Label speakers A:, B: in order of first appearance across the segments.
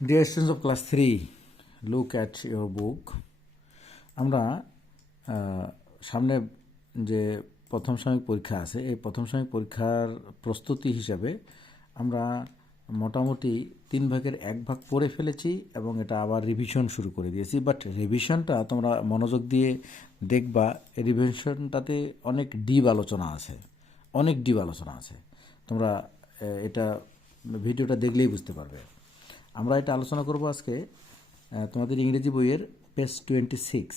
A: Dear students of class 3, look at your book. আমরা সামনে যে প্রথম সাময়িক পরীক্ষা আছে এই প্রথম সাময়িক পরীক্ষার প্রস্তুতি হিসাবে আমরা মোটামুটি তিন ভাগের এক ভাগ পড়ে ফেলেছি এবং এটা আবার রিভিশন শুরু করে দিয়েছি। বাট রিভিশনটা তোমরা মনোযোগ দিয়ে দেখবা রিভিশনটাতে অনেক ডিপ আলোচনা আছে। অনেক ডিপ আলোচনা আছে। তোমরা এটা ভিডিওটা দেখলেই বুঝতে পারবে। আমরা এটা আলোচনা করব আজকে তোমাদের ইংরেজি বইয়ের পেজ টোয়েন্টি সিক্স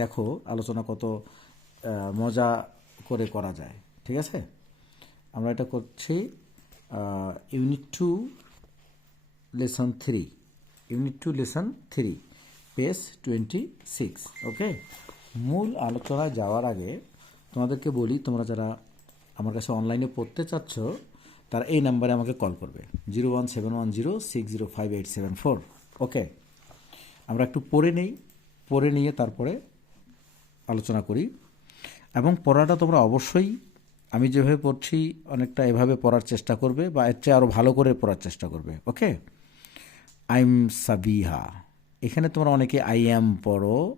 A: দেখো আলোচনা কত মজা করে করা যায়, ঠিক আছে? আমরা এটা করছি unit two lesson three unit two lesson three page twenty six okay মূল আলোচনা যাওয়ার আগে তোমাদেরকে বলি, তোমরা যারা আমার কাছে অনলাইনে পড়তে চাচ্ছ তারা এই নাম্বারে আমাকে কল করবে। Zero one seven one zero six zero five eight seven four. Okay? আমরা একটু পড়ে নেই, পড়ে নিয়ে তারপরে আলোচনা করি। এবং পড়াটা তোমরা অবশ্যই, আমি যেভাবে পড়ছি অনেকটা এভাবে পড়ার চেষ্টা করবে বা এর চেয়ে আরও ভালো করে পড়ার চেষ্টা করবে। ওকে? আইম সাবিহা এখানে তোমরা অনেকে আই অ্যাম পড়ো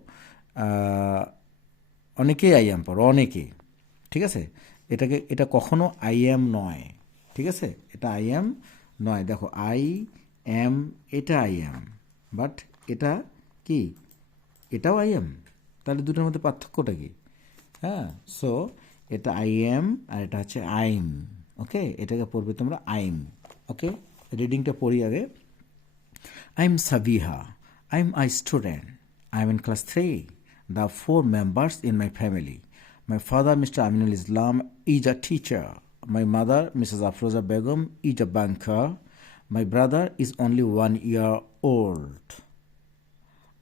A: অনেকেই আই অ্যাম পড়ো, অনেকে। ঠিক আছে? এটাকে, এটা কখনো আই অ্যাম নয়। ঠিক আছে এটা আই অ্যাম নয় দেখো আই অ্যাম এটা আই অ্যাম বাট এটা কি এটাও আই এম তাহলে দুটোর মধ্যে পার্থক্যটা কি হ্যাঁ সো এটা আই এম আর এটা হচ্ছে আইম ওকে এটাকে পড়বে তোমরা আইম ওকে রিডিংটা পড়ি আগে I'm Sabiha. I'm a student. I'm am class 3. There are four members in my family. My father, Mr. Aminul Islam, is a teacher. My mother, Mrs. Afroza Begum, is a banker. My brother is only one year old.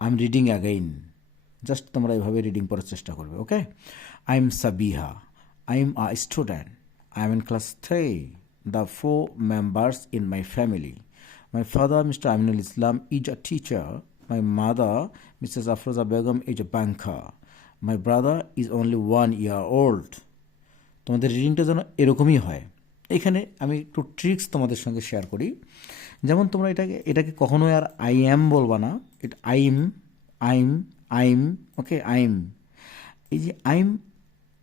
A: I'm reading again. Just তোমরা এভাবে reading পড়ার চেষ্টা করবে okay I am Sabiha I am a student I am in class three the four members in my family my father Mr Aminul Islam is a teacher my mother Mrs Afroza Begum is a banker my brother is only one year old তোমাদের রিডিংটা যেন এরকমই হয়। এখানে আমি একটু tricks তোমাদের সঙ্গে শেয়ার করি। যেমন তোমরা এটাকে এটাকে কখনোই আর আই অ্যাম বলবা না। এটা I'm I'm I'm okay I'm এই যে আইম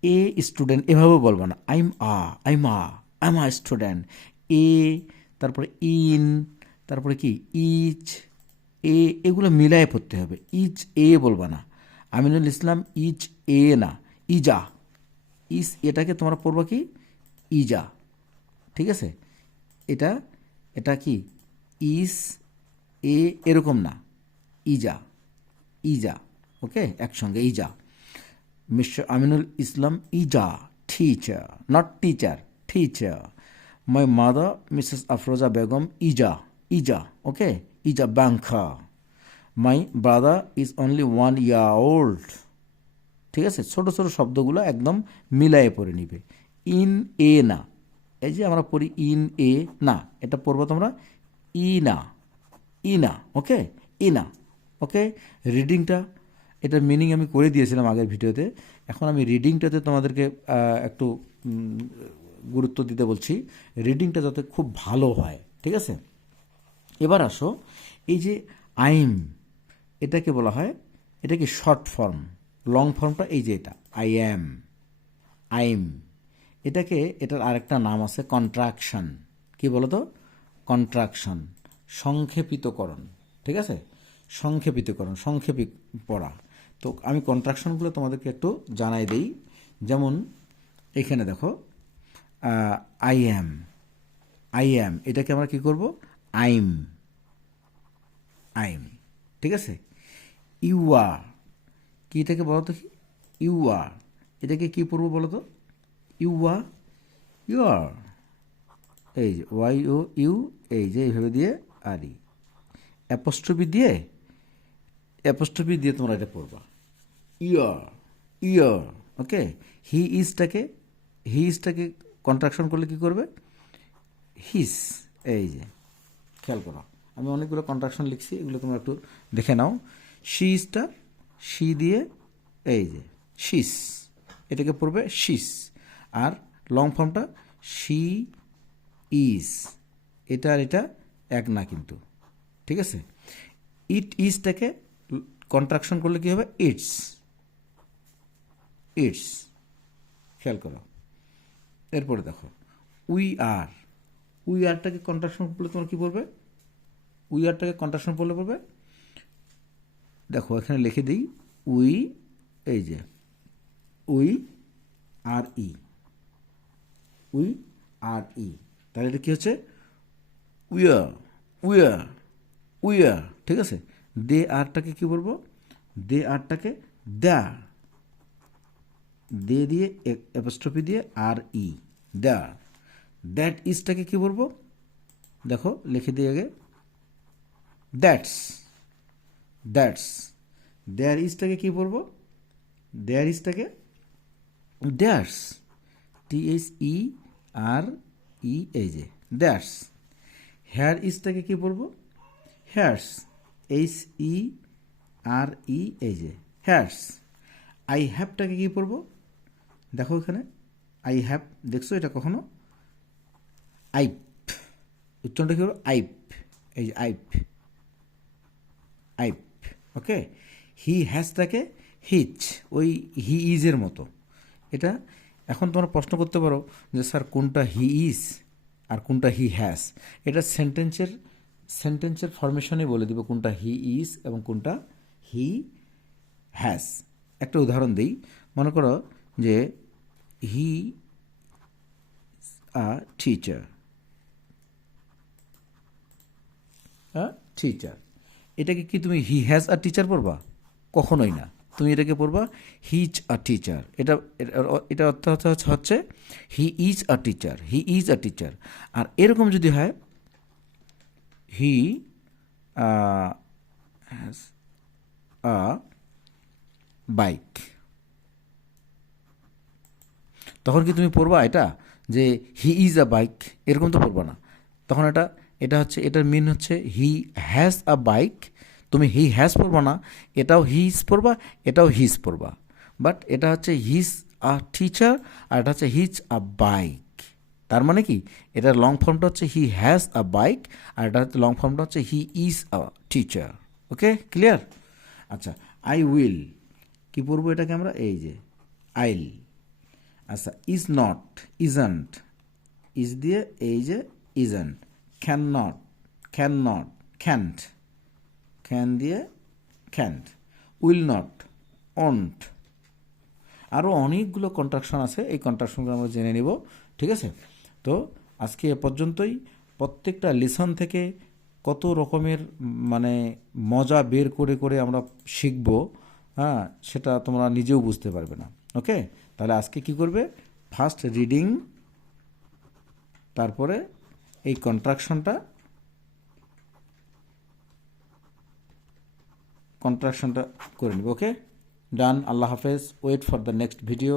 A: এ স্টুডেন্ট এভাবে বলব না। I'm a I'm a I'm a student এ তারপরে ইন তারপরে কি? ইচ এ এগুলো মিলায় পড়তে হবে। ইচ এ বলবা না। আমিনুল ইসলাম ইচ এ না। ইজা ইস, এটাকে তোমরা পড়বা কি? ইজা। ঠিক আছে? এটা এটা কি? ইস, এ, এরকম না। ইজা। ইজা। ওকে? একসঙ্গে ইজা। Mister Aminul Islam, is a. Teacher not teacher teacher my mother Mrs Afroza Begum, is a. Is a, okay? Is a banker my brother is only one year old ঠিক আছে? ছোট ছোট শব্দগুলো একদম মিলায়ে পড়ে নিবে। ইন, এ, না। এই যে আমরা পড়ি ইন, এ, না। এটা পড়ব তোমরা? ই, না। ই, না। ওকে? ই, না। ওকে? রিডিংটা এটার মিনিং আমি করে দিয়েছিলাম আগের ভিডিওতে। এখন আমি রিডিংটাতে তোমাদেরকে একটু গুরুত্ব দিতে বলছি। রিডিংটা যাতে খুব ভালো হয়, ঠিক আছে? এবার আসো। এই যে আইম, এটাকে বলা হয়, এটা কি শর্ট ফর্ম? লং ফর্মটা এই যে এটা আই অ্যাম আইম এটাকে, এটার আরেকটা নাম আছে কন্ট্রাকশন কি বলো তো কন্ট্রাকশন সংক্ষেপিতকরণ, ঠিক আছে? সংক্ষেপিতকরণ, সংক্ষেপি পড়া। তো আমি কন্ট্রাকশনগুলো তোমাদেরকে একটু জানাই দিই। যেমন, এখানে দেখো আই অ্যাম আই অ্যাম এটাকে আমরা কি করব? আইম আইম ঠিক আছে? ইউ আর কি এটাকে বলো তো ইউ আর এটাকে কি পড়ব বলো তো? ইউ আর ইউ আর এই যে ওয়াই ও ইউ এই যে এইভাবে দিয়ে আর ই অ্যাপোস্ট্রফি দিয়ে অ্যাপোস্ট্রফি দিয়ে তোমরা এটা পড়বা। ইয়ার ইয়ার ওকে? হি ইজটাকে হি ইজটাকে কন্ট্রাকশন করলে কি করবে? হিস এই যে, খেয়াল করো। আমি অনেকগুলো কন্ট্রাকশন লিখছি, এগুলো তোমরা একটু দেখে নাও। শি ইজটা শি দিয়ে, এই যে, শিস, এটাকে পড়বে শিস। আর লং ফর্মটা শি ইজ, এটা আর এটা এক না কিন্তু, ঠিক আছে? ইট ইজটাকে কন্ট্রাকশন করলে কি হবে? ইটস ইটস, খেয়াল করো। এরপরে দেখো, উই আর, উই আরটাকে কন্ট্রাকশন করলে তোমার কী পড়বে? উই আরটাকে কন্ট্রাকশন করলে পড়বে? দেখো, এখানে লিখে দিই, উই, এই যে, উই, আর ই। উই, আর ই। তাহলে এটা কি হচ্ছে? উইয়া উইয়া উইয়া ঠিক আছে? দে আরটাকে কি বলব? দে আরটাকে দ্য। দে দিয়ে অ্যাপস্ট্রফি দিয়ে আর ই, দ্য। দ্যাট ইজটাকে কি বলব? দেখো, লিখে দিয়ে আগে। দ্যাটস। দ্যাটস। দেয়ার ইজটাকে কী বলব? দেয়ার ইজটাকে দ্যাটস। টি এইচ ই আর ই এই যে দ্যাটস। হেয়ার ইজটাকে কী বলব? হেয়ার্স। এইচ ই আর ই এই যে হেয়ার্স। আই হ্যাভটাকে কী পড়ব দেখো এখানে। আই হ্যাভ দেখছ এটা কখনো? আইপ। উচ্চারণটা কী হলো আইপ। এই যে আইপ। আইপ। ওকে হি হ্যাজ হ্যাজটাকে হিচ ওই হি ইজের মতো। এটা এখন তোমরা প্রশ্ন করতে পারো যে, স্যার, কোনটা হি ইজ আর কোনটা হি হ্যাজ এটা সেন্টেন্সের সেন্টেন্সের ফরমেশনে বলে দিব কোনটা হি ইজ এবং কোনটা হি হ্যাজ একটা উদাহরণ দিই। মনে করো যে হি আ টিচার টিচার এটাকে কি তুমি হি হ্যাজ আ টিচার পড়বা? কখনোই না। তুমি এটাকে পড়বা হিজ আ টিচার এটা এটা অর্থ হচ্ছে he is a teacher he is a teacher আর এরকম যদি হয় হি হ্যাজ আ বাইক তখন কি তুমি পড়বা এটা? যে হি ইজ আ বাইক এরকম তো পড়বা না। তখন এটা এটা হচ্ছে, এটার মিন হচ্ছে হি হ্যাজ আ বাইক তুমি হি হ্যাজ পড়বা না, এটাও হিজ পড়বা এটাও হিজ পড়বা বাট এটা হচ্ছে হিজ আ টিচার আর এটা হচ্ছে হিজ আ বাইক তার মানে কি? এটার লং ফর্মটা হচ্ছে হি হ্যাজ আ বাইক আর এটা হচ্ছে লং ফর্মটা হচ্ছে he is a teacher okay clear আচ্ছা আই উইল কি পড়ব এটাকে আমরা? এই যে আইল আচ্ছা ইজ নট ইজন্ট ইজ দিয়ে এই যে isn't can not can not can't can দিয়ে ক্যান্ট উইল নট অন্ট আরও অনেকগুলো কন্ট্রাকশন আছে, এই কন্ট্রাকশনগুলো আমরা জেনে নিব, ঠিক আছে? তো আজকে এ পর্যন্তই। প্রত্যেকটা লিসন থেকে কত রকমের মানে মজা বের করে করে আমরা শিখব হ্যাঁ সেটা তোমরা নিজেও বুঝতে পারবে না ওকে তাহলে আজকে কি করবে? ফার্স্ট রিডিং তারপরে এই কন্ট্রাকশনটা কন্ট্রাকশনটা করে নিব ওকে ডান আল্লাহ হাফেজ। Wait for the next video